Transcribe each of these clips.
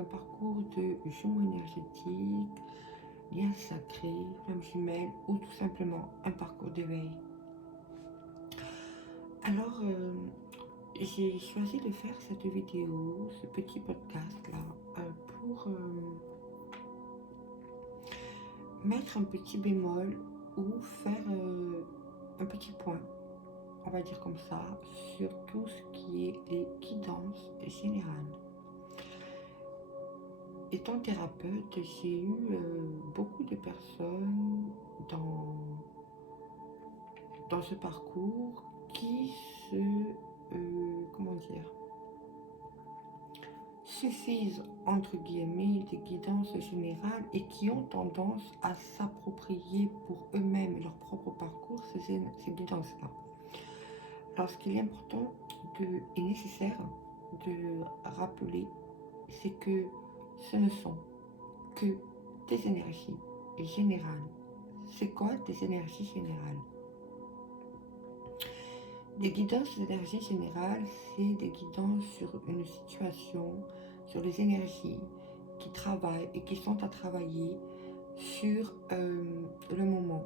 un parcours de jumeaux énergétiques, lien sacré, flamme jumelle ou tout simplement un parcours d'éveil. Alors, j'ai choisi de faire cette vidéo, ce petit podcast là, pour mettre un petit bémol ou faire un petit point, on va dire comme ça, sur tout ce qui est les guidances générales. Étant thérapeute, j'ai eu beaucoup de personnes dans ce parcours qui comment dire, suffisent entre guillemets des guidances générales et qui ont tendance à s'approprier pour eux-mêmes et leur propre parcours ces guidances-là. Alors ce qu'il est important et nécessaire de rappeler, c'est que ce ne sont que des énergies générales. C'est quoi des énergies générales? Des guidances d'énergie générale, c'est des guidances sur une situation, sur les énergies qui travaillent et qui sont à travailler sur le moment,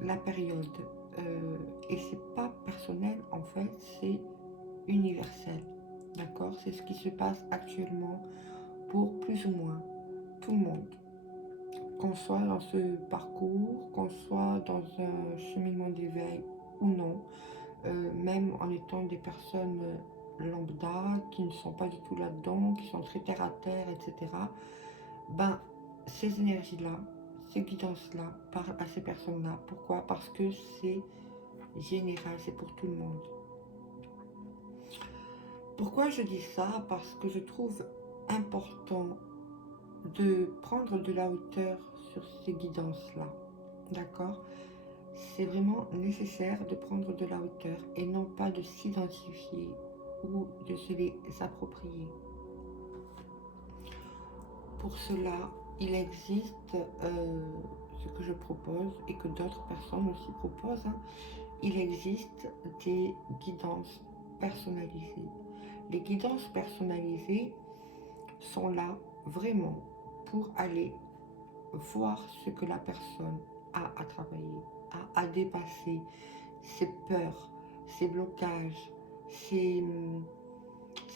la période. Et c'est pas personnel en fait, c'est universel. D'accord? C'est ce qui se passe actuellement pour plus ou moins tout le monde. Qu'on soit dans ce parcours, qu'on soit dans un cheminement d'éveil ou non, même en étant des personnes lambda, qui ne sont pas du tout là-dedans, qui sont très terre à terre, etc. Ben, ces énergies-là, ces guidances-là parlent à ces personnes-là. Pourquoi? Parce que c'est général, c'est pour tout le monde. Pourquoi je dis ça? Parce que je trouve important de prendre de la hauteur sur ces guidances-là. D'accord? C'est vraiment nécessaire de prendre de la hauteur et non pas de s'identifier ou de se les approprier. Pour cela, il existe ce que je propose et que d'autres personnes aussi proposent. Il existe des guidances personnalisées. Les guidances personnalisées sont là vraiment pour aller voir ce que la personne a à travailler, à dépasser, ses peurs, ses blocages, ses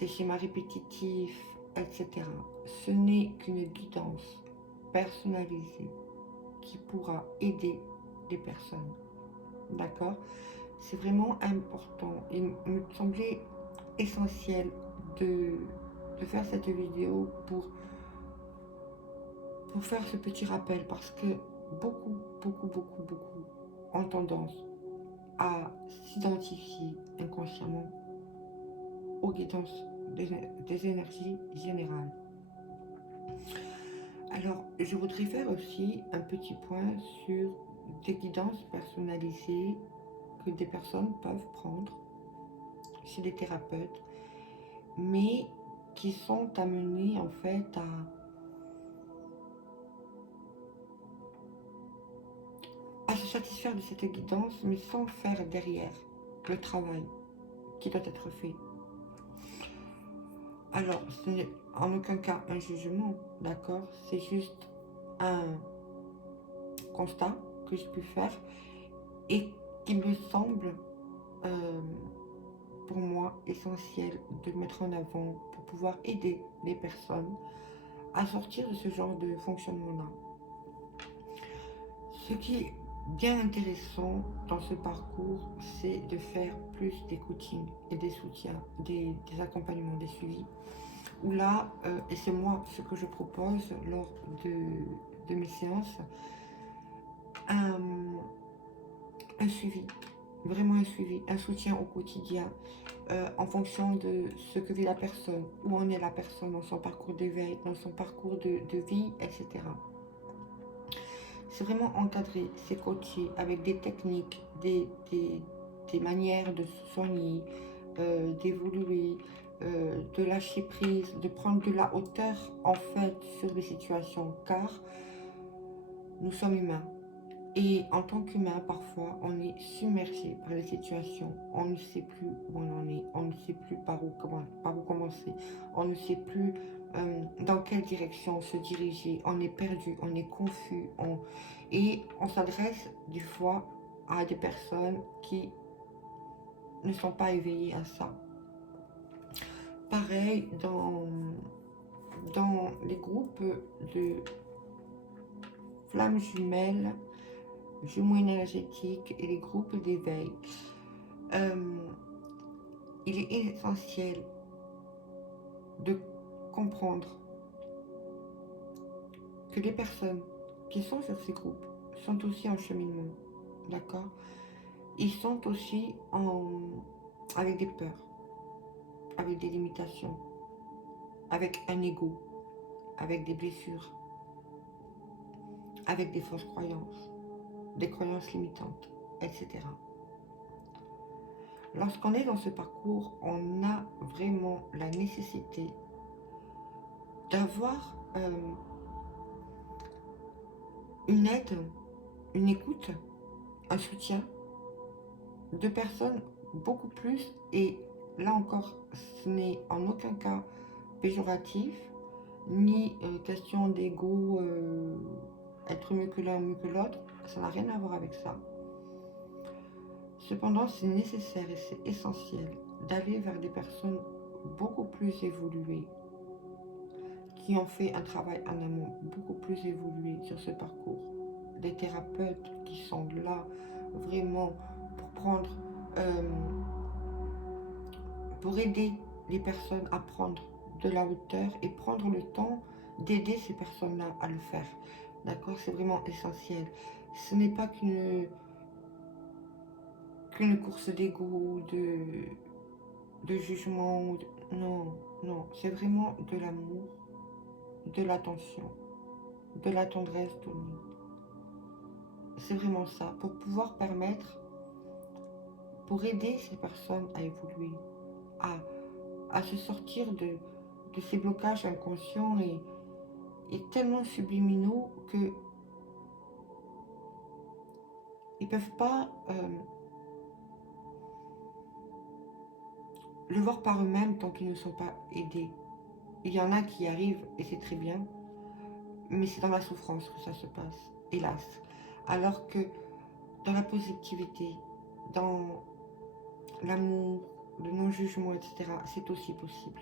schémas répétitifs, etc. Ce n'est qu'une guidance personnalisée qui pourra aider les personnes. D'accord? C'est vraiment important. Il me semblait essentiel de faire cette vidéo pour faire ce petit rappel parce que beaucoup ont tendance à s'identifier inconsciemment aux guidances des énergies générales. Alors, je voudrais faire aussi un petit point sur des guidances personnalisées que des personnes peuvent prendre chez des thérapeutes, mais qui sont amenées en fait à se satisfaire de cette guidance, mais sans faire derrière le travail qui doit être fait. Alors, ce n'est en aucun cas un jugement, d'accord? C'est juste un constat que j'ai pu faire et qui me semble, pour moi, essentiel de mettre en avant pour pouvoir aider les personnes à sortir de ce genre de fonctionnement-là. Ce qui est bien intéressant dans ce parcours, c'est de faire plus des coachings et des soutiens, des accompagnements, des suivis. Où là, et c'est moi ce que je propose lors de mes séances, un suivi, vraiment un suivi, un soutien au quotidien, en fonction de ce que vit la personne, où en est la personne dans son parcours d'éveil, dans son parcours de vie, etc. C'est vraiment encadré, c'est coaché avec des techniques, des manières de se soigner, d'évoluer, de lâcher prise, de prendre de la hauteur en fait sur les situations, car nous sommes humains. Et en tant qu'humain, parfois, on est submergé par les situations. On ne sait plus où on en est, on ne sait plus par où commencer, on ne sait plus dans quelle direction se diriger. On est perdu, on est confus, et on s'adresse des fois à des personnes qui ne sont pas éveillées à ça. Pareil dans les groupes de flammes jumelles, jumeaux énergétiques et les groupes d'éveil. Il est essentiel de comprendre que les personnes qui sont sur ces groupes sont aussi en cheminement, d'accord? Ils sont aussi avec des peurs, avec des limitations, avec un ego, avec des blessures, avec des fausses croyances, des croyances limitantes, etc. Lorsqu'on est dans ce parcours, on a vraiment la nécessité d'avoir une aide, une écoute, un soutien de personnes beaucoup plus, et là encore, ce n'est en aucun cas péjoratif, ni question d'ego, être mieux que l'un, mieux que l'autre, ça n'a rien à voir avec ça. Cependant, c'est nécessaire et c'est essentiel d'aller vers des personnes beaucoup plus évoluées, qui ont fait un travail en amont beaucoup plus évolué sur ce parcours. Des thérapeutes qui sont là vraiment pour prendre, pour aider les personnes à prendre de la hauteur et prendre le temps d'aider ces personnes-là à le faire. D'accord? C'est vraiment essentiel. Ce n'est pas qu'une course d'ego, de jugement. Non, non. C'est vraiment de l'amour, de l'attention, de la tendresse donnée. C'est vraiment ça, pour pouvoir permettre, pour aider ces personnes à évoluer, à se sortir de ces blocages inconscients et tellement subliminaux que ils ne peuvent pas le voir par eux-mêmes tant qu'ils ne sont pas aidés. Il y en a qui arrivent et c'est très bien, mais c'est dans la souffrance que ça se passe, hélas. Alors que dans la positivité, dans l'amour, le non-jugement, etc., c'est aussi possible.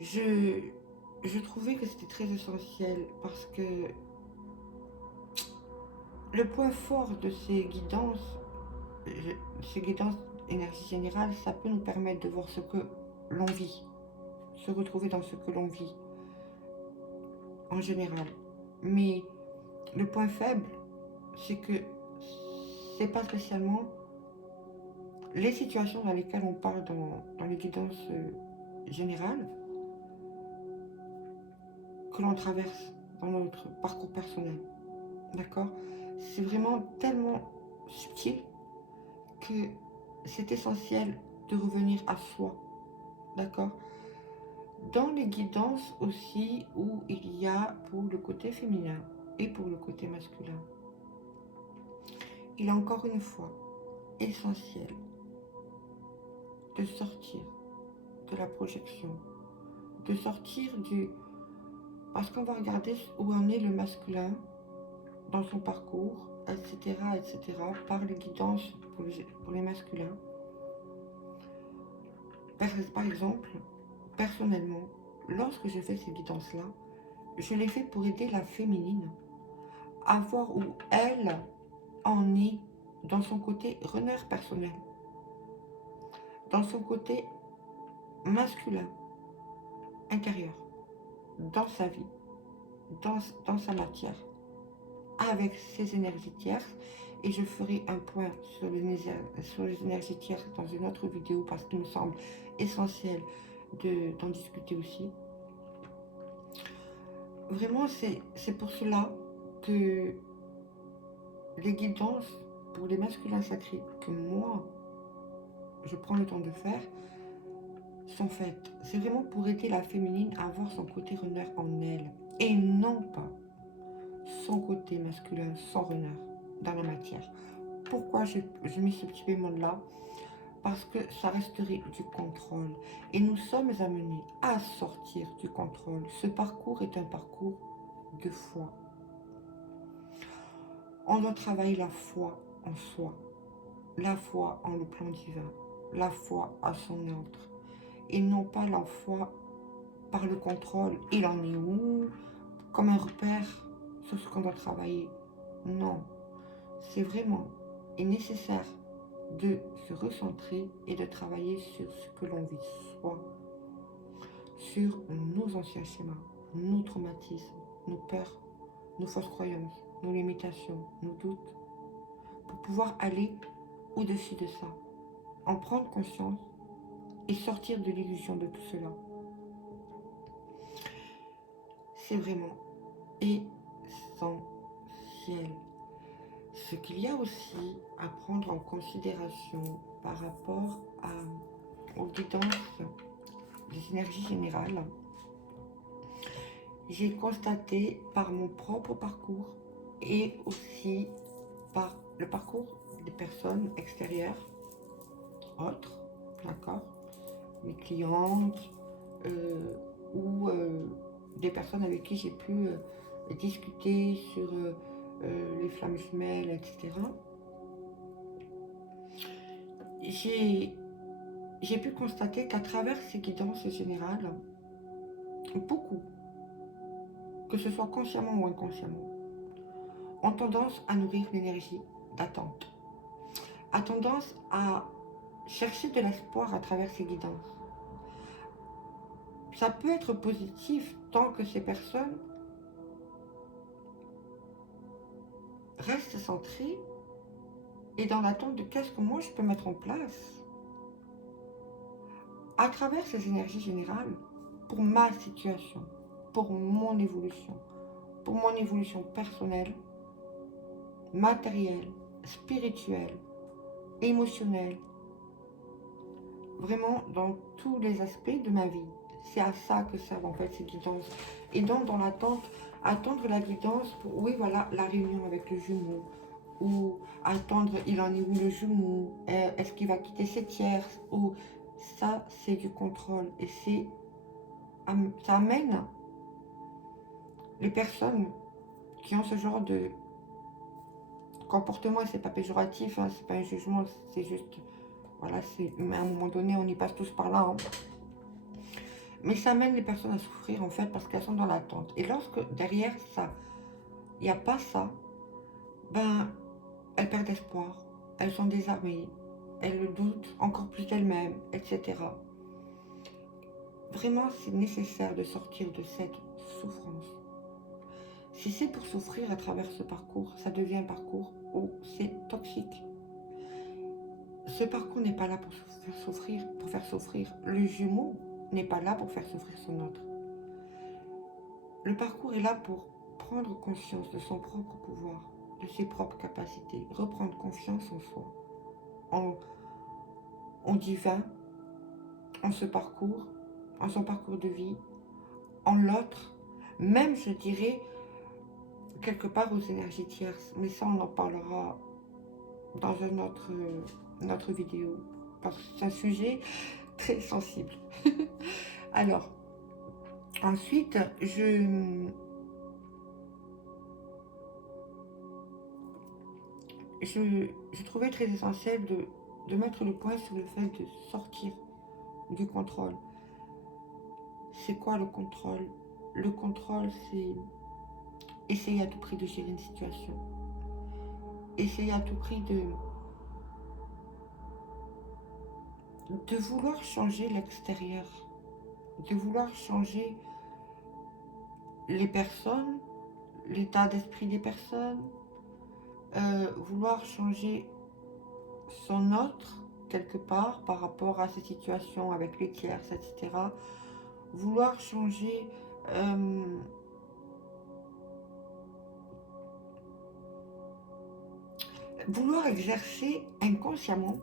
Je trouvais que c'était très essentiel parce que le point fort de ces guidances énergie générale, ça peut nous permettre de voir ce que l'on vit, se retrouver dans ce que l'on vit en général. Mais le point faible, c'est que c'est pas spécialement les situations dans lesquelles on parle dans les guidances générales que l'on traverse dans notre parcours personnel. D'accord? C'est vraiment tellement subtil que c'est essentiel de revenir à soi. D'accord? Dans les guidances aussi où il y a pour le côté féminin et pour le côté masculin, il est encore une fois essentiel de sortir de la projection, de sortir du... Parce qu'on va regarder où en est le masculin dans son parcours, etc., etc., par les guidances pour les masculins. Par exemple, personnellement, lorsque je fais ces guidances-là, je les fais pour aider la féminine à voir où elle en est dans son côté runner personnel, dans son côté masculin, intérieur, dans sa vie, dans sa matière, avec ses énergies tierces. Et je ferai un point sur les énergies tierces dans une autre vidéo parce qu'il me semble essentiel d'en discuter aussi. Vraiment, c'est pour cela que les guidances pour les masculins sacrés que moi, je prends le temps de faire, sont faites. C'est vraiment pour aider la féminine à avoir son côté runner en elle et non pas son côté masculin sans runner dans la matière. Pourquoi je mets ce petit bémol là? parce que ça resterait du contrôle. Et nous sommes amenés à sortir du contrôle. Ce parcours est un parcours de foi. On doit travailler la foi en soi, la foi en le plan divin, la foi à son ordre, et non pas la foi par le contrôle. Il en est où? Comme un repère sur ce qu'on doit travailler. Non, c'est vraiment nécessaire de se recentrer et de travailler sur ce que l'on vit, soit sur nos anciens schémas, nos traumatismes, nos peurs, nos fausses croyances, nos limitations, nos doutes, pour pouvoir aller au-dessus de ça, en prendre conscience et sortir de l'illusion de tout cela. C'est vraiment essentiel. Ce qu'il y a aussi à prendre en considération par rapport aux guidances des énergies générales, j'ai constaté par mon propre parcours et aussi par le parcours des personnes extérieures, autres, d'accord, mes clientes ou des personnes avec qui j'ai pu discuter sur les flammes jumelles, etc. J'ai pu constater qu'à travers ces guidances générales, beaucoup, que ce soit consciemment ou inconsciemment, ont tendance à nourrir l'énergie d'attente, a tendance à chercher de l'espoir à travers ces guidances. Ça peut être positif tant que ces personnes restent centrées et dans l'attente de qu'est-ce que moi je peux mettre en place à travers ces énergies générales pour ma situation, pour mon évolution personnelle, matérielle, spirituelle, émotionnelle, vraiment dans tous les aspects de ma vie. C'est à ça que servent en fait ces guidances. Et donc dans l'attente, attendre la guidance pour, oui voilà, la réunion avec le jumeau, ou attendre, il en est où le jumeau, est-ce qu'il va quitter ses tierces, ou ça c'est du contrôle. Et ça amène les personnes qui ont ce genre de comportement, et c'est pas péjoratif, hein, c'est pas un jugement, c'est juste, voilà, mais à un moment donné on y passe tous par là, hein. Mais ça amène les personnes à souffrir en fait parce qu'elles sont dans l'attente. Et lorsque derrière ça, il n'y a pas ça, ben elles perdent espoir, elles sont désarmées, elles doutent encore plus d'elles-mêmes, etc. Vraiment, c'est nécessaire de sortir de cette souffrance. Si c'est pour souffrir à travers ce parcours, ça devient un parcours où c'est toxique. Ce parcours n'est pas là pour faire souffrir. Le jumeau n'est pas là pour faire souffrir son autre. Le parcours est là pour prendre conscience de son propre pouvoir, de ses propres capacités, reprendre confiance en soi, en divin, en ce parcours, en son parcours de vie, en l'autre, même je dirais quelque part aux énergies tierces, mais ça on en parlera dans une autre vidéo, parce que c'est un sujet très sensible. Alors, ensuite, je trouvais très essentiel de mettre le point sur le fait de sortir du contrôle. C'est quoi le contrôle? Le contrôle, c'est essayer à tout prix de gérer une situation. Essayer à tout prix de vouloir changer l'extérieur, de vouloir changer les personnes, l'état d'esprit des personnes, vouloir changer son autre quelque part par rapport à ces situations avec les tierces, etc. Vouloir changer vouloir exercer inconsciemment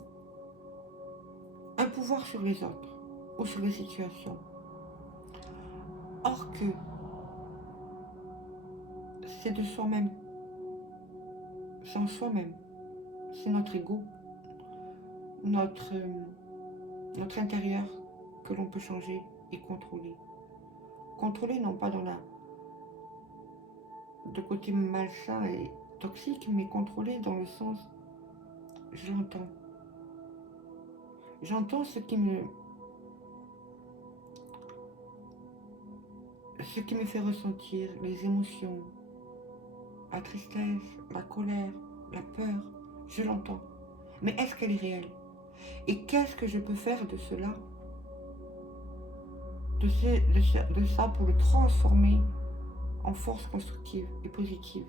un pouvoir sur les autres ou sur les situations. Or que c'est de soi-même, c'est en soi-même, c'est notre ego. notre intérieur que l'on peut changer et contrôler. Contrôler non pas dans de côté malsain et toxique, mais contrôler dans le sens, je l'entends. J'entends ce qui me fait ressentir les émotions, la tristesse, la colère, la peur, je l'entends. Mais est-ce qu'elle est réelle? Et qu'est-ce que je peux faire de cela, de ça pour le transformer en force constructive et positive?